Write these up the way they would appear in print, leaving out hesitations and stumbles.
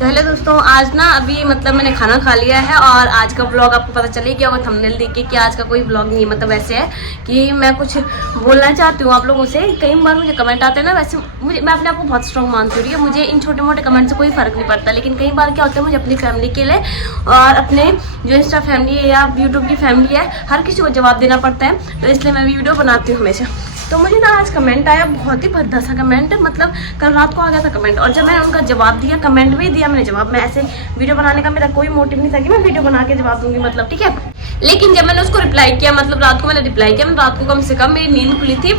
तो हेलो दोस्तों, आज ना अभी मतलब मैंने खाना खा लिया है और आज का व्लॉग आपको पता चल ही गया होगा थंबनेल देख के कि आज का कोई व्लॉग नहीं है। मतलब ऐसे है कि मैं कुछ बोलना चाहती हूँ आप लोगों से। कई बार मुझे कमेंट आते हैं ना, वैसे मैं अपने आप को बहुत स्ट्रॉन्ग मानती हूँ, मुझे इन छोटे मोटे कमेंट से कोई फर्क नहीं पड़ता। लेकिन कई बार क्या होता है, मुझे अपनी फैमिली के लिए और अपने जो इंस्टा फैमिली है या यूट्यूब की फैमिली है, हर किसी को जवाब देना पड़ता है। तो इसलिए मैं वीडियो बनाती हूँ हमेशा। तो मुझे ना आज कमेंट आया, बहुत ही भद्दा सा कमेंट, मतलब कल रात को आ गया था कमेंट। और जब मैंने उनका जवाब दिया, कमेंट भी दिया मैंने जवाब, मैं ऐसे वीडियो बनाने का मेरा कोई मोटिव नहीं था कि मैं वीडियो बना के जवाब दूंगी, मतलब ठीक है। लेकिन जब मैंने उसको रिप्लाई किया, मतलब रात को मैंने रिप्लाई किया, रात को कम से कम मेरी नींद खुली थी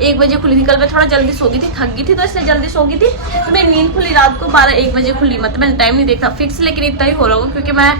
1 बजे खुली थी। कल मैं थोड़ा जल्दी सो गई थी, थक गई थी तो इसलिए जल्दी सो गई थी। तो मेरी नींद खुली रात को 12-1 बजे खुली, मतलब मैंने टाइम नहीं देखा फिक्स, लेकिन इतना ही हो रहा हूँ क्योंकि मैं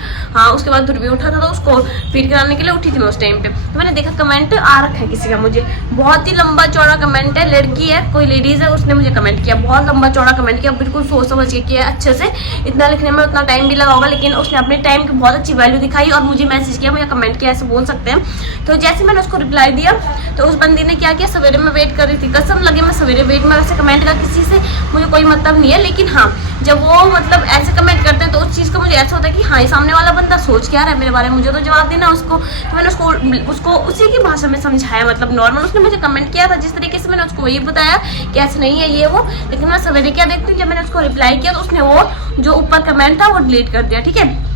उसके बाद ध्रुवी उठा था तो उसको फीड कराने के लिए उठी थी मैं उस टाइम पे। तो मैंने देखा कमेंट आ रखा है किसी का, मुझे बहुत ही लंबा चौड़ा कमेंट है, लड़की है कोई लेडीज है, उसने मुझे कमेंट किया, बहुत लंबा चौड़ा कमेंट किया, बिल्कुल सोच समझ के किया अच्छे से। इतना लिखने में उतना टाइम भी लगा होगा, लेकिन उसने अपने टाइम की बहुत अच्छी वैल्यू दिखाई और मुझे मैसेज किया, मुझे कमेंट किया, ऐसे बोल सकते हैं। तो जैसे मैंने उसको रिप्लाई दिया तो उस बंदी ने क्या किया, सवेरे में वेट कर रही थी, कसम लगे मैं सवेरे वेट में। वैसे कमेंट का किसी से मुझे कोई मतलब नहीं है, लेकिन हाँ जब वो मतलब ऐसे कमेंट करते हैं तो उस चीज़ का मुझे ऐसा होता है कि हाँ ये सामने वाला बंदा सोच क्या रहा है मेरे बारे में, मुझे तो जवाब देना उसको। तो मैंने उसको उसी की भाषा में समझाया, मतलब नॉर्मल उसने मुझे कमेंट किया था जिस तरीके से, मैंने उसको ये बताया कि ऐसे नहीं है ये वो। लेकिन मैं सवेरे क्या देखती हूँ, जब मैंने उसको रिप्लाई किया तो उसने वो जो ऊपर कमेंट था वो डिलीट कर दिया, ठीक है।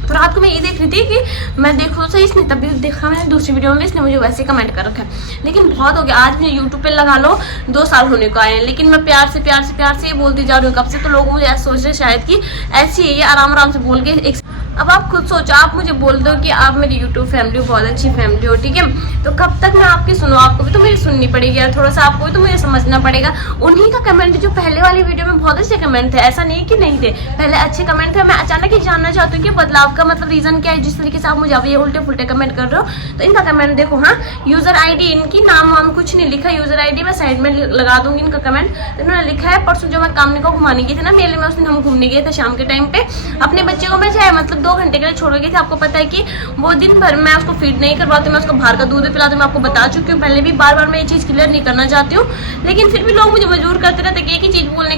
तो रात को मैं ये देख रही थी कि मैं देखूँ सही, इसने तभी देखा मैंने दूसरी वीडियो में, इसने मुझे वैसे कमेंट कर रखा है। लेकिन बहुत हो गया, आज मुझे यूट्यूब पे लगा लो 2 साल होने को आए हैं, लेकिन मैं प्यार से ये बोलती जा रही हूँ कब से। तो लोग मुझे ऐसा सोच रहे शायद कि ऐसी है ये, आराम से बोल के अब आप खुद सोचो, आप मुझे बोल दो कि आप मेरी यूट्यूब फैमिली बहुत अच्छी फैमिली हो, ठीक है। तो कब तक मैं आपकी सुनूं, आपको भी तो मुझे सुननी पड़ेगी यार, थोड़ा सा आपको भी तो मुझे समझना पड़ेगा। उन्हीं का कमेंट जो पहले वाली वीडियो में बहुत अच्छे कमेंट थे, ऐसा नहीं कि नहीं थे, पहले अच्छे कमेंट थे। मैं अचानक ही जानना चाहती हूँ कि बदलाव का मतलब रीजन क्या है, जिस तरीके से आप मुझे अब ये उल्टे फुल्टे कमेंट कर रहे हो। तो इनका कमेंट देखो, हाँ यूजर आईडी इनकी, नाम वाम कुछ नहीं लिखा, यूजर आईडी मैं साइड में लगा दूंगी इनका कमेंट। तो इन्होंने लिखा है, परसों जो मैं कामनी को घुमाने गई थी ना मेले में, उस दिन हम घूमने गए थे शाम के टाइम पे, अपने बच्चे को मैं चाहे मतलब 2 घंटे के लिए छोड़ गई थी। आपको पता है कि वो दिन भर मैं उसको फीड नहीं करवाती, मैं उसको बाहर का दूध पिलाती, मैं आपको बता चुकी हूँ पहले भी, बार मैं ये चीज़ क्लियर नहीं करना चाहती हूँ। लेकिन फिर भी लोग मुझे मजबूर करते रहते कि एक ही चीज़ बोलने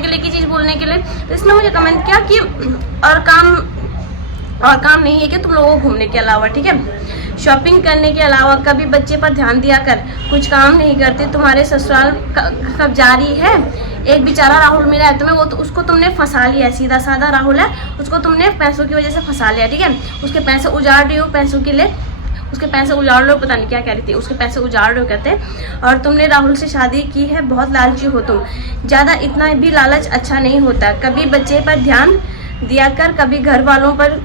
के लिए। तो इसने मुझे कमेंट किया कि और काम नहीं है कि तुम लोगों को घूमने के अलावा, ठीक है, शॉपिंग करने के अलावा कभी बच्चे पर ध्यान दिया कर, कुछ काम नहीं करते, तुम्हारे ससुराल कब जा रही है। एक बेचारा राहुल मिला है तुम्हें, वो तो उसको तुमने फंसा लिया, सीधा साधा राहुल है, उसको तुमने पैसों की वजह से फंसा लिया, ठीक है। उसके पैसे उजाड़ रही हो पैसों के लिए, उसके पैसे उजाड़ लो, पता नहीं क्या कह रही थी, उसके पैसे उजाड़ रहे हो कहते हैं। और तुमने राहुल से शादी की है, बहुत लालची हो तुम, ज़्यादा इतना भी लालच अच्छा नहीं होता। कभी बच्चे पर ध्यान दिया कर, कभी घर वालों पर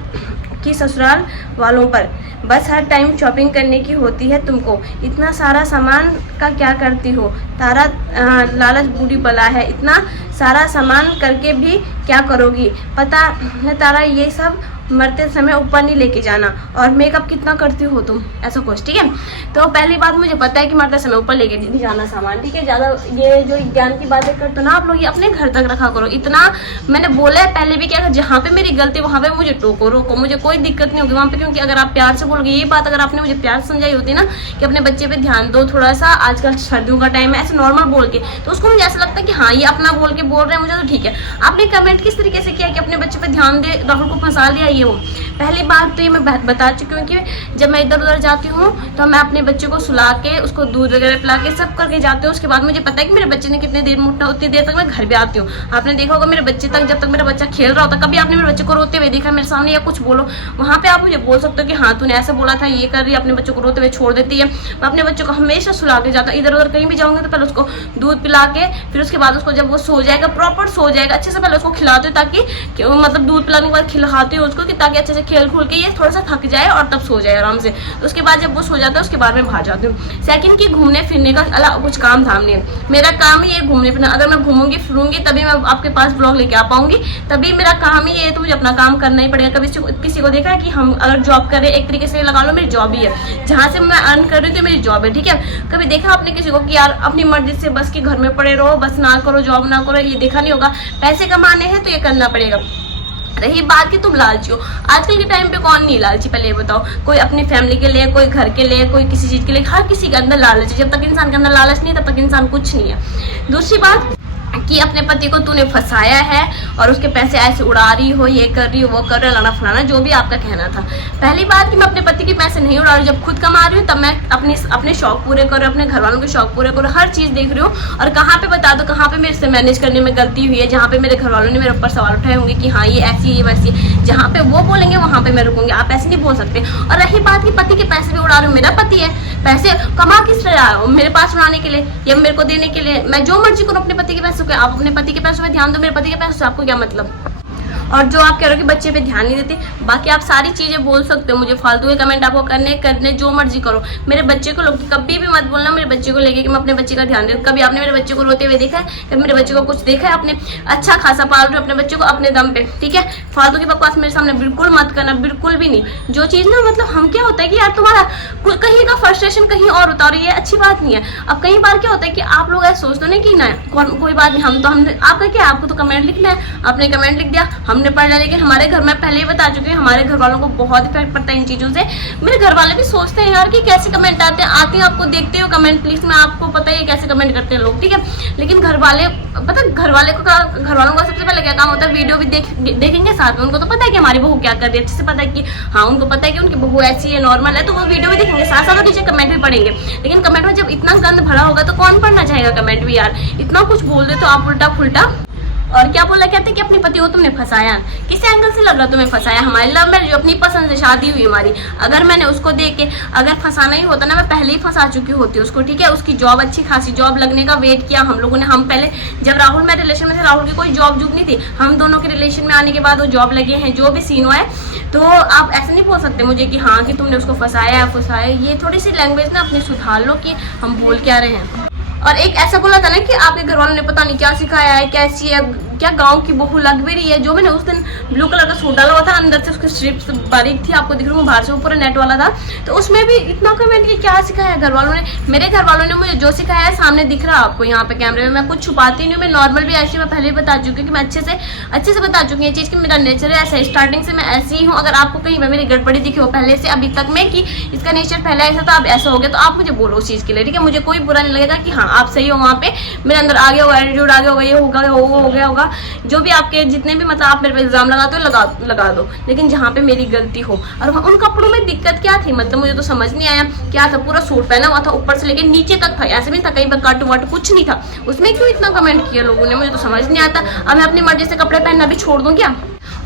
कि ससुराल वालों पर, बस हर टाइम शॉपिंग करने की होती है तुमको, इतना सारा सामान का क्या करती हो। तारा लालच बूढ़ी बला है, इतना सारा सामान करके भी क्या करोगी, पता है तारा, ये सब मरते समय ऊपर नहीं लेके जाना। और मेकअप कितना करती हो तुम, ऐसा कुछ, ठीक है। तो पहली बात मुझे पता है कि मरते समय ऊपर लेके नहीं जाना सामान, ठीक है। ज़्यादा ये जो ज्ञान की बातें करते हो ना आप लोग, ये अपने घर तक रखा करो। इतना मैंने बोला है पहले भी, क्या जहाँ पे मेरी गलती वहाँ पे मुझे टोको रोको, मुझे कोई दिक्कत नहीं होगी वहाँ पे, क्योंकि अगर आप प्यार से बोलोगे, ये बात अगर आपने मुझे प्यार से समझाई होती ना कि अपने बच्चे पे ध्यान दो थोड़ा सा, आजकल सर्दियों का टाइम है, ऐसे नॉर्मल बोल के, तो उसको मुझे ऐसा लगता है कि हाँ ये अपना बोल के बोल रहे हैं मुझे, तो ठीक है। आपने कमेंट किस तरीके से किया कि अपने बच्चे पे ध्यान दे, राहुल को फंसा लिया, ये वो। पहली बात तो ये मैं बता चुकी हूँ कि जब मैं इधर उधर जाती हूँ तो मैं अपने बच्चे को सुला के, उसको दूध वगैरह पिला के सब करके जाती हूँ। उसके बाद मुझे पता है कि मेरे बच्चे ने कितने देर में उठना, उतनी देर तक मैं घर भी आती हूँ। आपने देखा होगा मेरे बच्चे तक, जब तक मेरा बच्चा खेल रहा होता, कभी आपने मेरे बच्चे को रोते हुए देखा मेरे सामने, या कुछ बोलो वहाँ पे आप मुझे बोल सकते हो कि हाँ तूने ऐसा बोला था, ये कर रही है, अपने बच्चों को रोते हुए छोड़ देती है। मैं अपने बच्चों को हमेशा सुला के जाता हूँ, इधर उधर कहीं भी जाऊँगी तो पहले उसको दूध पिला के, फिर उसके बाद उसको जब वो सो जाएगा, प्रॉपर सो जाएगा अच्छे से, पहले उसको खिलाती हूँ, ताकि मतलब दूध पिलाने के बाद खिलाती हूँ उसको, कि ताकि अच्छे से खेल खुल के ये थोड़ा सा थक जाए और तब सो जाए आराम से। तो उसके बाद जब वो सो जाता है उसके बाद मैं बाहर जाती हूँ। सेकंड की घूमने फिरने का अलावा कुछ काम धाम नहीं है, मेरा काम ही है घूमने फिरना। अगर मैं घूमूंगी फिरूंगी तभी मैं आपके पास ब्लॉग लेके आ पाऊंगी, तभी मेरा काम ही है, तो मुझे अपना काम करना ही पड़ेगा। कभी किसी को देखा है कि हम अगर जॉब कर रहे हैं, एक तरीके से लगा लो मेरी जॉब ही है, जहाँ से मैं अर्न कर रही हूँ तो मेरी जॉब है, ठीक है। कभी देखा आपने किसी को कि यार अपनी मर्जी से बस कि घर में पड़े रहो, बस ना करो, जॉब ना करो, ये देखा नहीं होगा। पैसे कमाने हैं तो ये करना पड़ेगा। रही बात कि तुम लालची हो, आजकल के टाइम पे कौन नहीं लालची, पहले ये बताओ। कोई अपनी फैमिली के लिए, कोई घर के लिए, कोई किसी चीज के लिए, हर किसी के अंदर लालच है। जब तक इंसान के अंदर लालच नहीं है तब तक इंसान कुछ नहीं है। दूसरी बात कि अपने पति को तूने फंसाया है और उसके पैसे ऐसे उड़ा रही हो, ये कर रही हो, वो कर रही हो, लाना फलाना, जो भी आपका कहना था। पहली बात कि मैं अपने पति के पैसे नहीं उड़ा रही हूँ, जब खुद कमा रही हूँ तब मैं अपने शौक पूरे कर रही हूँ, अपने घर वालों के शौक पूरे करो, हर चीज देख रही हूँ। और कहाँ पे बता दो कहाँ पे मेरे से मैनेज करने में गलती हुई है, जहाँ पे मेरे घर वालों ने मेरे ऊपर सवाल उठाए होंगे कि हाँ ये ऐसी है ये वैसी है, जहाँ पे वो बोलेंगे वहाँ पे मैं रुकूंगी। आप ऐसे नहीं बोल सकते। और रही बात कि पति के पैसे भी उड़ा रही हूँ, मेरा पति है, पैसे कमा किस तरह रहा है, मेरे पास उड़ाने के लिए या मेरे को देने के लिए? मैं जो मर्जी करूँ अपने पति के पैसों के। आप अपने पति के पैसों पे ध्यान दो, मेरे पति के पैसों से आपको क्या मतलब? और जो आप कह रहे हो कि बच्चे पे ध्यान नहीं देते, बाकी आप सारी चीजें बोल सकते हो, मुझे फालतू के कमेंट आपको करने जो मर्जी करो। मेरे बच्चे को लोग कभी भी मत बोलना मेरे बच्चे को लेके कि मैं अपने बच्चे का ध्यान दूं। कभी आपने मेरे बच्चे को रोते हुए देखा है? कभी मेरे बच्चे को कुछ देखा है? आपने अच्छा खासा पाल रहे हो अपने बच्चे को अपने दम पे, ठीक है? फालतू की बकवास मेरे सामने बिल्कुल मत करना, बिल्कुल भी नहीं। जो चीज ना मतलब हम क्या होता है कि यार तुम्हारा कहीं का फ्रस्ट्रेशन कहीं और होता है, और ये अच्छी बात नहीं है। अब कई बार क्या होता है कि आप लोग ऐसे सोचते नहीं कि ना कोई बात नहीं, हमने आपका क्या, आपको तो कमेंट लिखना है, आपने कमेंट लिख दिया, हमने पढ़ लिया। लेकिन हमारे घर में पहले ही बता चुके हैं, हमारे घर वालों को बहुत इफेक्ट पड़ता है इन चीजों से। मेरे घर वाले भी सोचते हैं यार कि कैसे कमेंट आते हैं आपको देखते हो कमेंट लिस्ट में, आपको पता है कैसे कमेंट करते हैं लोग, ठीक है? लेकिन घर वाले पता घर वालों का सबसे पहले क्या काम होता है, वीडियो भी देखेंगे साथ में। उनको तो पता है कि हमारी बहू क्या कर रही है, अच्छे से पता है कि हाँ उनको पता है कि उनकी बहू ऐसी है, नॉर्मल है, तो वो वीडियो भी देखेंगे साथ साथ, नीचे कमेंट भी पढ़ेंगे। लेकिन कमेंट में जब इतना गंद भरा होगा तो कौन पढ़ना चाहेगा कमेंट भी यार? इतना कुछ बोल दे तो आप उल्टा फुल्टा। और क्या बोला, कहते कि अपनी पति को तुमने फंसाया। किस एंगल से लग रहा तुम्हें फंसाया? हमारी लव मैरिज, अपनी पसंद से शादी हुई हमारी। अगर मैंने उसको देख के अगर फंसाना ही होता ना, मैं पहले ही फंसा चुकी होती उसको, ठीक है? उसकी जॉब, अच्छी खासी जॉब लगने का वेट किया हम लोगों ने। हम पहले जब राहुल मैं रिलेशन में थे, राहुल की कोई जॉब नहीं थी, हम दोनों के रिलेशन में आने के बाद वो जॉब लगे हैं, जो भी सीन हुआ है। तो आप ऐसे नहीं बोल सकते मुझे कि हाँ कि तुमने उसको फंसाया। ये थोड़ी सी लैंग्वेज ना अपनी सुधार लो कि हम बोल क्या रहे हैं। और एक ऐसा बोला था ना कि आपके घर वालों ने पता नहीं क्या सिखाया है, कैसी है, क्या गांव की बहू लग भी रही है। जो मैंने उस दिन ब्लू कलर का सूट डाला हुआ था, अंदर से उसकी स्ट्रिप्स बारीक थी, आपको दिख रही हूँ, बाहर से वो पूरा नेट वाला था। तो उसमें भी इतना कमेंट किया, क्या सिखाया घर वालों ने? मेरे घर वालों ने मुझे जो सिखाया है सामने दिख रहा है आपको यहाँ पे कैमरे में। मैं कुछ छुपाती नहीं हूँ, मैं नॉर्मल भी ऐसी, मैं पहले ही बता चुकी हूँ कि मैं अच्छे से बता चुकी हूँ ये चीज कि मेरा नेचर है ऐसा, स्टार्टिंग से मैं ऐसी ही हूँ। अगर आपको कहीं पर मेरी गड़बड़ी दिखी हो पहले से अभी तक में कि इसका नेचर पहले ऐसा था अब ऐसा हो गया, तो आप मुझे बोलो उस चीज के लिए, ठीक है? मुझे कोई बुरा नहीं लगेगा कि हाँ आप सही हो, वहाँ पे मेरे अंदर आ गया होगा एटीट्यूड, आ गया होगा, ये होगा वो हो गया होगा, जो भी आपके जितने भी मतलब आप मेरे पे इल्जाम लगाते हो लगा दो। लेकिन जहाँ पे मेरी गलती हो। और उन कपड़ों में दिक्कत क्या थी, मतलब मुझे तो समझ नहीं आया क्या था। पूरा सूट पहना हुआ था ऊपर से लेके नीचे तक था, ऐसे नहीं था कहीं पर कट वट कुछ नहीं था। उसमें क्यों इतना कमेंट किया लोगों ने, मुझे तो समझ नहीं आता। अब मैं अपनी मर्जी से कपड़े पहनना भी छोड़ दूं क्या?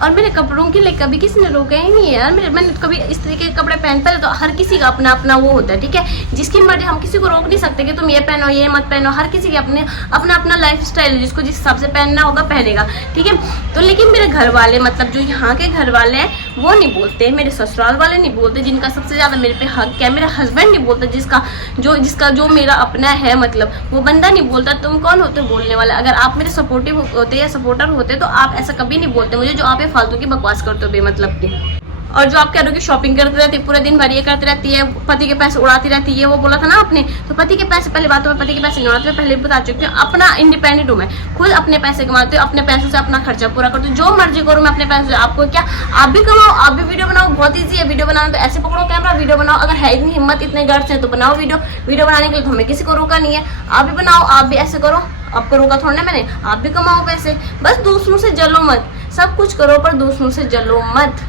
और मेरे कपड़ों के लिए कभी किसी ने रोका ही नहीं है यार। मैंने कभी इस तरीके के कपड़े पहनता है, तो हर किसी का अपना अपना वो होता है, ठीक है? जिसकी मर्जी, हम किसी को रोक नहीं सकते कि तुम ये पहनो ये मत पहनो। हर किसी के अपना लाइफ स्टाइल है, जिसको जिस हिसाब से पहनना होगा पहनेगा, ठीक है? तो लेकिन मेरे घर वाले, मतलब जो यहाँ के घर वाले हैं वो नहीं बोलते, मेरे ससुराल वाले नहीं बोलते, जिनका सबसे ज्यादा मेरे पे हक है। मेरा हस्बैंड नहीं बोलता, जिसका जो मेरा अपना है, मतलब वो बंदा नहीं बोलता। तुम कौन होते बोलने वाला? अगर आप मेरे सपोर्टिव होते या सपोर्टर होते तो आप ऐसा कभी नहीं बोलते मुझे, जो आप फालतू की बकवास करते हो बेमतलब की। और जो आप कह रहे हो कि शॉपिंग करती रहती है, पूरे दिन भर ये करती रहती है, पति के पैसे उड़ाती रहती है, वो बोला था ना आपने, तो पति के पैसे, पहले बात, पति के पैसे नहीं उड़ाते, पहले भी बता चुकी हूँ। अपना इंडिपेंडेंट हूँ मैं, खुद अपने पैसे कमाती हूँ, अपने पैसों से अपना खर्चा पूरा करती हूँ, जो मर्जी करूँ मैं अपने पैसों से। आपको क्या, आप भी कमाओ, आप भी वीडियो बनाओ, बहुत ईजी है वीडियो बनाना। तो ऐसे पकड़ो कैमरा, वीडियो बनाओ। अगर है इतनी हिम्मत, इतने गर्ज है तो बनाओ वीडियो बनाने के लिए तो हमें किसी को रोका नहीं है। आप भी बनाओ, आप भी ऐसे करो, आपको रोका थोड़ा ना मैंने। आप भी कमाओ पैसे, बस दूसरों से जलो मत। सब कुछ करो पर दूसरों से जलो मत।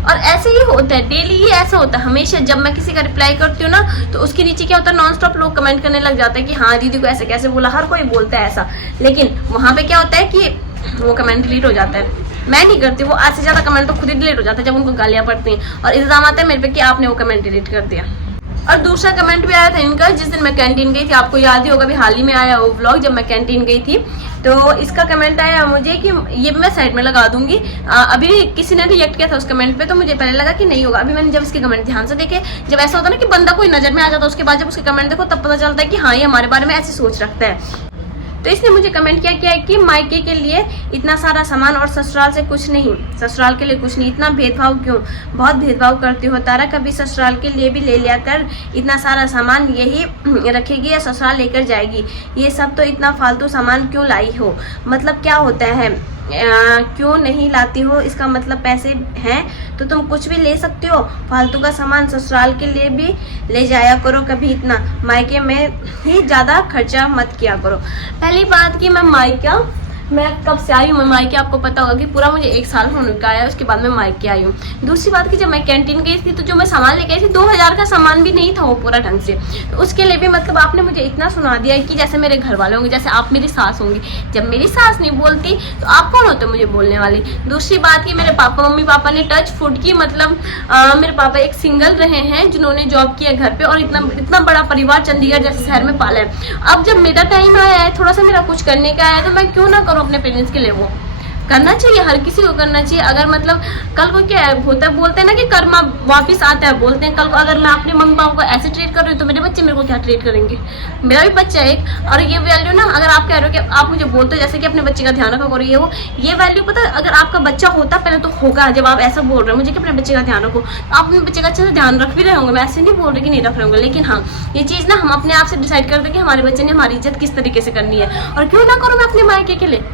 और ऐसे ही होता है, डेली ही ऐसा होता है हमेशा। जब मैं किसी का रिप्लाई करती हूँ ना, तो उसके नीचे क्या होता है, नॉन स्टॉप लोग कमेंट करने लग जाते हैं कि हाँ दीदी को ऐसे कैसे बोला। हर कोई बोलता है ऐसा, लेकिन वहां पे क्या होता है कि वो कमेंट डिलीट हो जाता है। मैं नहीं करती, वो आज से ज्यादा कमेंट तो खुद ही डिलीट हो जाता है जब उनको गालियां पड़ती हैं और इल्जाम आता है मेरे पे कि आपने वो कमेंट डिलीट कर दिया। और दूसरा कमेंट भी आया था इनका, जिस दिन मैं कैंटीन गई थी, आपको याद ही होगा, अभी हाल ही में आया वो व्लॉग जब मैं कैंटीन गई थी। तो इसका कमेंट आया मुझे कि ये मैं साइड में लगा दूंगी। अभी किसी ने रिएक्ट किया था उस कमेंट पे, तो मुझे पहले लगा कि नहीं होगा। अभी मैंने जब इसके कमेंट ध्यान से देखे, जब ऐसा होता है ना कि बंदा कोई नजर में आ जाता है, उसके बाद जब उसके कमेंट देखो तब पता चलता है कि हाँ ये हमारे बारे में ऐसी सोच रखता है। तो इसने मुझे कमेंट किया कि मायके के लिए इतना सारा सामान और ससुराल से कुछ नहीं, ससुराल के लिए कुछ नहीं, इतना भेदभाव क्यों, बहुत भेदभाव करती हो तारा, कभी ससुराल के लिए भी ले लिया कर, इतना सारा सामान यही रखेगी या ससुराल लेकर जाएगी, ये सब तो इतना फालतू सामान क्यों लाई हो। मतलब क्या होता है, क्यों नहीं लाती हो? इसका मतलब पैसे हैं तो तुम कुछ भी ले सकती हो। फालतू का सामान ससुराल के लिए भी ले जाया करो, कभी इतना मायके में ही ज़्यादा खर्चा मत किया करो। पहली बात कि मैं कब से आई हूँ, मैं मायके आपको पता होगा कि पूरा मुझे 1 साल होने का आया, उसके बाद मैं मायके आई हूँ। दूसरी बात कि जब मैं कैंटीन गई थी तो जो मैं सामान लेके आई थी 2000 का सामान भी नहीं था वो पूरा ढंग से। तो उसके लिए भी मतलब आपने मुझे इतना सुना दिया कि जैसे मेरे घर वाले होंगे, जैसे आप मेरी सास होंगी। जब मेरी सास नहीं बोलती तो आप कौन होते मुझे बोलने वाली? दूसरी बात कि मेरे मम्मी पापा ने टच फूड की मतलब मेरे पापा एक सिंगल रहे हैं जिन्होंने जॉब किया घर पे, और इतना बड़ा परिवार चंडीगढ़ जैसे शहर में पाला है। अब जब मेरा टाइम आया है थोड़ा सा मेरा कुछ करने का है तो मैं क्यों ना करूँ अपने पेरेंट्स के लिए? वो करना चाहिए, हर किसी को करना चाहिए। अगर मतलब कल को क्या होता है, बोलते हैं ना कि कर्मा वापिस आता है, बोलते हैं कल को अगर मैं अपने मम्मी पापा को ऐसे ट्रीट कर रही हूँ तो मेरे बच्चे मेरे को क्या ट्रीट करेंगे? मेरा भी बच्चा है एक। और ये वैल्यू ना, अगर आप कह रहे हो कि आप मुझे बोलते हो जैसे कि अपने बच्चे का ध्यान रखा करो, ये वैल्यू पता है अगर आपका बच्चा होता पहले तो होगा। जब आप ऐसा बोल रहे हो मुझे कि अपने बच्चे का ध्यान रखो, तो आप अपने बच्चे का अच्छे से ध्यान रख भी रहे होंगे। मैं ऐसे नहीं बोल रही कि नहीं रख रहे होंगे, लेकिन हाँ ये चीज़ ना हम अपने आप से डिसाइड करते हैं कि हमारे बच्चे ने हमारी इज्जत किस तरीके से करनी है। और क्यों ना करूँ मैं अपने मायके के लिए।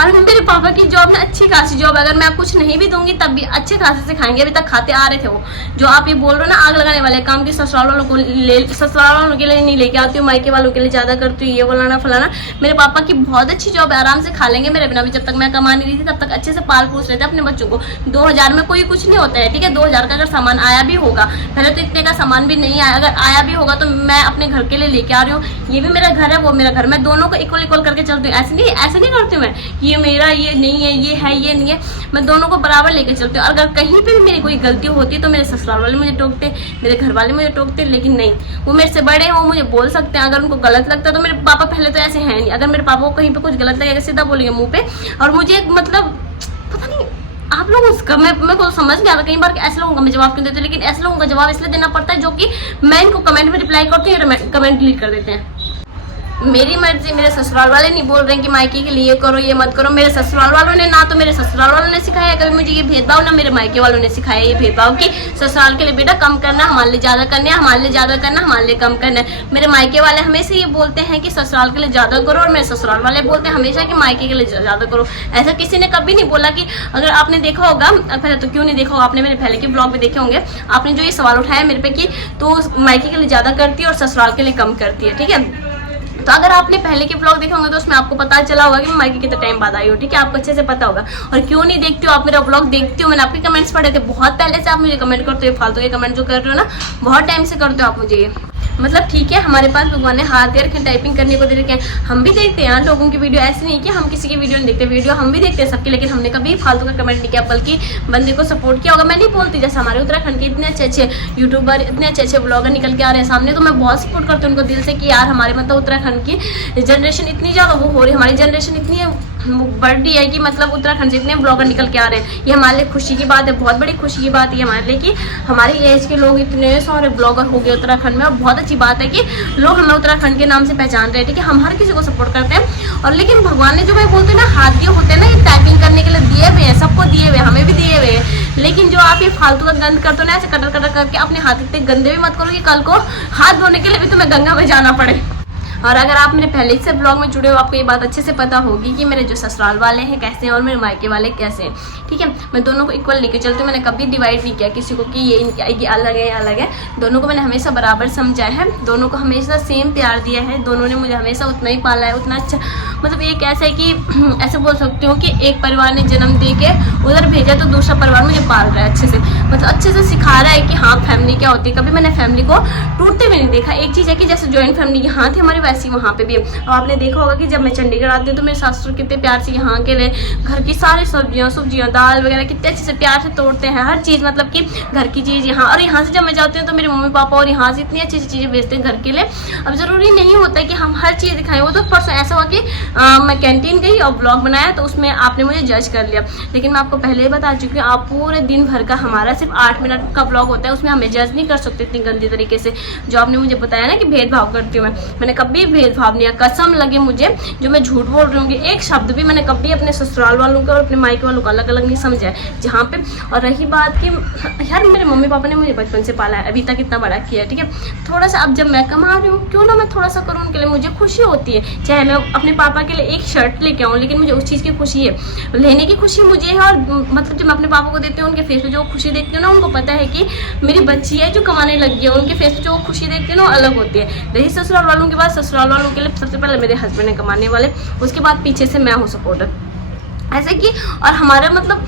और मेरे पापा की जॉब ना अच्छी खासी जॉब, अगर मैं कुछ नहीं भी दूंगी तब भी अच्छे खासे से खाएंगे। अभी तक खाते आ रहे थे वो। जो आप ये बोल रहे हो ना आग लगाने वाले काम की ससुराल वालों के लिए नहीं लेके आती हूँ, मायके वालों के लिए ज्यादा करती हूँ, ये बोलाना फलाना। मेरे पापा की बहुत अच्छी जॉब है, आराम से खा लेंगे मेरे बिना भी। जब तक मैं कमा नहीं रही थी तब तक अच्छे से पाल पोस रहे थे अपने बच्चों को। 2000 में कोई कुछ नहीं होता है, ठीक है। 2000 का अगर सामान आया भी होगा, पहले तो इतने का सामान भी नहीं आया, अगर आया भी होगा तो मैं अपने घर के लिए लेके आ रही हूँ। ये भी मेरा घर है, वो मेरा घर, मैं दोनों को इक्वल करके चलती हूँ। ऐसे नहीं करती हूँ मैं, ये मेरा ये नहीं है, ये है ये नहीं है। मैं दोनों को बराबर लेके चलती हूँ। अगर कहीं पे भी मेरी कोई गलती होती तो मेरे ससुराल वाले मुझे टोकते, मेरे घर वाले मुझे टोकते, लेकिन नहीं, वो मेरे से बड़े हैं, वो मुझे बोल सकते हैं। अगर उनको गलत लगता है तो मेरे पापा पहले तो ऐसे हैं नहीं। अगर मेरे पापा को कहीं पे कुछ गलत लगेगा सीधा बोलेंगे मुंह पे। और मुझे मतलब पता नहीं आप लोग उसका मैं को समझ नहीं आता कई बार कि ऐसे लोगों का मैं जवाब क्यों देती हूँ, लेकिन ऐसे लोगों का जवाब इसलिए देना पड़ता है जो कि मैं इनको कमेंट में रिप्लाई करती हूँ, कमेंट डिलीट कर देते हैं। मेरी मर्जी, मेरे ससुराल वाले नहीं बोल रहे हैं कि मायके के लिए करो ये मत करो। मेरे ससुराल वालों ने ना तो मेरे ससुराल वालों ने सिखाया कभी मुझे ये भेदभाव, ना मेरे मायके वालों ने सिखाया ये भेदभाव कि ससुराल के लिए बेटा कम करना, हमारे लिए ज्यादा करना है, हमारे लिए ज्यादा करना, हमारे लिए कम करना है। मेरे मायके वाले हमेशा ये बोलते हैं कि ससुराल के लिए ज्यादा करो, और मेरे ससुराल वाले बोलते हैं हमेशा कि मायके के लिए ज्यादा करो। ऐसा किसी ने कभी नहीं बोला कि, अगर आपने देखा होगा, पहले तो क्यों नहीं देखा होगा, आपने मेरे पहले के ब्लॉग में देखे होंगे, आपने जो ये सवाल उठाया मेरे पे कि तो मायके के लिए ज्यादा करती है और ससुराल के लिए कम करती है, ठीक है। तो अगर आपने पहले के ब्लॉग देखे होंगे तो उसमें आपको पता चला होगा कि मैं मायके कितना टाइम बाद आई हूँ, ठीक है। आपको अच्छे से पता होगा। और क्यों नहीं देखती हो आप मेरा ब्लॉग? देखती हो, मैंने आपके कमेंट्स पढ़े थे बहुत पहले से। आप मुझे कमेंट करते हो, फालतू के कमेंट जो कर रहे हो ना, बहुत टाइम से करते हो आप मुझे ये। मतलब ठीक है, हमारे पास भगवान ने हाथ दे रखे, टाइपिंग करने को दे रखे हैं। हम भी देखते हैं लोगों की वीडियो, ऐसे नहीं कि हम किसी की वीडियो नहीं देखते, वीडियो हम भी देखते हैं सबकी, लेकिन हमने कभी फालतू का कमेंट नहीं किया, बल्कि बंदे को सपोर्ट किया होगा। मैं नहीं बोलती, जैसे हमारे उत्तराखंड के इतने अच्छे यूट्यूबर, इतने अच्छे ब्लॉगर निकल के आ रहे हैं सामने, तो मैं बहुत सपोर्ट करती हूँ उनको दिल से कि यार हमारे मतलब उत्तराखंड की जनरेशन इतनी ज़्यादा वो हो रही है, हमारी जनरेशन इतनी बढ़ रही है कि मतलब उत्तराखंड से इतने ब्लॉगर निकल के आ रहे हैं। ये हमारे लिए खुशी की बात है, बहुत बड़ी खुशी की बात है हमारे लिए कि हमारी एज के लोग इतने सारे ब्लॉगर हो गए उत्तराखंड में। और बहुत अच्छी बात है कि लोग हमें उत्तराखंड के नाम से पहचान रहे हैं, ठीक है। हम हर किसी को सपोर्ट करते हैं। और लेकिन भगवान ने जो मैं बोलते हैं ना, हाथ दिए होते हैं ना, ये टाइपिंग करने के लिए दिए हुए हैं, सबको दिए हुए, हमें भी दिए हुए हैं। लेकिन जो आप ये फालतू का गंद करते हो ना, ऐसे कटर करके अपने हाथ इतने गंदे भी मत करो कि कल को हाथ धोने के लिए भी तुम्हें गंगा में जाना पड़े। और अगर आप मेरे पहले से ब्लॉग में जुड़े हो, आपको ये बात अच्छे से पता होगी कि मेरे जो ससुराल वाले हैं कैसे हैं और मेरे मायके वाले कैसे हैं, ठीक है। मैं दोनों को इक्वल लेके चलती हूँ। मैंने कभी डिवाइड नहीं किया किसी को कि ये अलग है, ये अलग है। दोनों को मैंने हमेशा बराबर समझा है, दोनों को हमेशा सेम प्यार दिया है, दोनों ने मुझे हमेशा उतना ही पाला है, उतना अच्छा। मतलब एक ऐसा है कि ऐसे बोल सकती हूँ कि एक परिवार ने जन्म दे के उधर भेजा तो दूसरा परिवार मुझे पाल रहा है अच्छे से, मतलब अच्छे से सिखा रहा है कि हाँ फैमिली क्या होती है। कभी मैंने फैमिली को टूटते हुए नहीं देखा। एक चीज़ है कि जैसे जॉइंट फैमिली यहाँ थी हमारी, वैसी वहाँ पे भी है। और आपने देखा होगा कि जब मैं चंडीगढ़ आती हूँ तो मेरे सासुर कितने प्यार से यहाँ के लिए घर की सारी सब्जियाँ दाल वगैरह कितने अच्छे से प्यार से तोड़ते हैं, हर चीज़ मतलब कि घर की चीज़ यहाँ। और यहाँ से जब मैं जाती हूँ तो मेरे मम्मी पापा और यहाँ से इतनी अच्छी चीज़ें भेजते हैं घर के लिए। अब ज़रूरी नहीं होता है कि हम हर चीज़ दिखाएं। वो तो परसों ऐसा हुआ कि मैं कैंटीन गई और ब्लॉग बनाया तो उसमें आपने मुझे जज कर लिया, लेकिन मैं आपको पहले ही बता चुकी हूँ आप पूरे दिन भर का हमारा सिर्फ 8 मिनट का ब्लॉग होता है, उसमें हमें जज नहीं कर सकते इतनी गंदी तरीके से। जो आपने मुझे बताया ना कि भेदभाव करती हूँ मैंने कभी कभी भेदभाव नहीं है, कसम लगे मुझे जो मैं झूठ बोल रही हूँ। एक शब्द भी मैंने कभी अपने ससुराल वालों का और अपने मायके वालों का अलग अलग नहीं समझा है जहाँ पे। और रही बात कि यार मेरे मम्मी पापा ने मुझे बचपन से पाला है, अभी तक इतना बड़ा किया है, ठीक है। थोड़ा सा अब जब मैं कमा रही हूँ, क्यों ना मैं थोड़ा सा करूँ उनके लिए, मुझे खुशी होती है। चाहे मैं अपने पापा के लिए एक शर्ट लेके आऊँ, लेकिन मुझे उस चीज़ की खुशी है, लेने की खुशी मुझे है। और मतलब जब मैं अपने पापा को देती हूँ, उनके फेस पे जो खुशी देखती हूँ ना, उनको पता है कि मेरी बच्ची है जो कमाने लगी है, उनके फेस पे जो खुशी देखती हूँ ना अलग होती है। रही ससुराल वालों के बाद, ससुराल वालों के लिए सबसे पहले मेरे हस्बैंड है कमाने वाले, उसके बाद पीछे से मैं हूँ सपोर्टर, ऐसे कि। और हमारा मतलब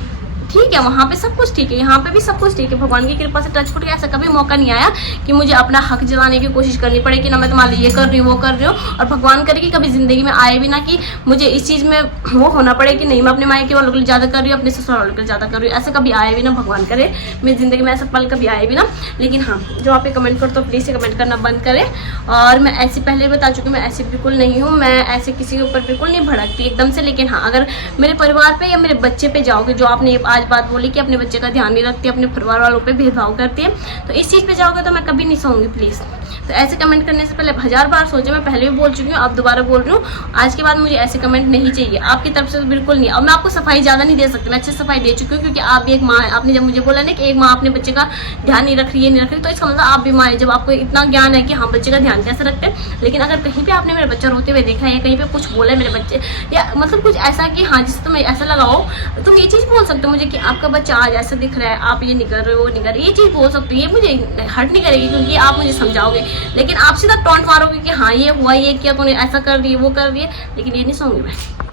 ठीक है, वहाँ पे सब कुछ ठीक है, यहाँ पे भी सब कुछ ठीक है, भगवान की कृपा से टच फुट ऐसा कभी मौका नहीं आया कि मुझे अपना हक जलाने की कोशिश करनी पड़े कि ना मैं तुम्हारे लिए ये कर रही हूँ वो कर रही हूँ। और भगवान करे कि कभी जिंदगी में आए भी ना कि मुझे इस चीज़ में वो होना पड़े कि नहीं मैं अपने मायके वालों के लिए ज़्यादा कर रही हूँ, अपने ससुराल वालों के लिए ज़्यादा कर रही हूँ, ऐसा कभी आए भी ना, भगवान करे मेरी जिंदगी में ऐसा पल कभी आए भी ना। लेकिन हाँ, जो आप कमेंट करते हो प्लीज़ से कमेंट करना बंद करें। और मैं ऐसी पहले बता चुकी हूँ, मैं ऐसी बिल्कुल नहीं हूँ, मैं ऐसे किसी के ऊपर बिल्कुल नहीं भड़कती एकदम से। लेकिन हाँ, अगर मेरे परिवार पे या मेरे बच्चे पे जाओगे, जो आपने आज बात बोली कि अपने बच्चे का ध्यान नहीं रखती, अपने परिवार वालों पे भेदभाव करती है, तो इस चीज़ पे जाओगे तो मैं कभी नहीं सहूंगी प्लीज़। तो ऐसे कमेंट करने से पहले 1000 बार सोचो, मैं पहले भी बोल चुकी हूँ, अब दोबारा बोल रही हूँ, आज के बाद मुझे ऐसे कमेंट नहीं चाहिए आपकी तरफ से, तो बिल्कुल नहीं। अब मैं आपको सफाई ज़्यादा नहीं दे सकती, मैं अच्छी सफाई दे चुकी हूँ, क्योंकि आप भी एक माँ है। आपने जब मुझे बोला ना कि एक माँ अपने बच्चे का ध्यान नहीं रख रही है, नहीं रख रही, तो इसका मतलब आप भी माँ है, जब आपको इतना ज्ञान है कि हाँ बच्चे का ध्यान कैसे रखते हैं। लेकिन अगर कहीं पे आपने मेरे बच्चा रोते हुए देखा है, या कहीं पे कुछ बोला है मेरे बच्चे, या मतलब कुछ ऐसा कि हाँ जिससे तुम्हें ऐसा लगाओ, तुम ये चीज़ बोल सकते हो मुझे कि आपका बच्चा आज ऐसा दिख रहा है, आप ये नहीं कर रहे हो, वो नहीं कर रहे, ये चीज़ बोल सकते हो, ये मुझे हर्ट नहीं करेगी क्योंकि आप मुझे समझाओगे। लेकिन आप सीधा टॉन्ट मारोगे कि हाँ ये हुआ, ये किया, तूने ऐसा कर रही है, वो कर रही है, लेकिन ये नहीं सहूंगी मैं।